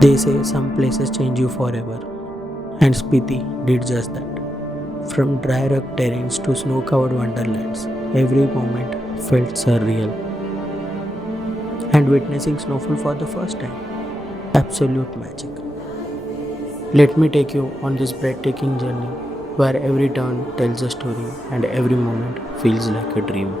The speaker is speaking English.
They say some places change you forever, and Spiti did just that. From dry rock terrains to snow covered wonderlands, every moment felt surreal. And witnessing snowfall for the first time, absolute magic. Let me take you on this breathtaking journey where every turn tells a story and every moment feels like a dream.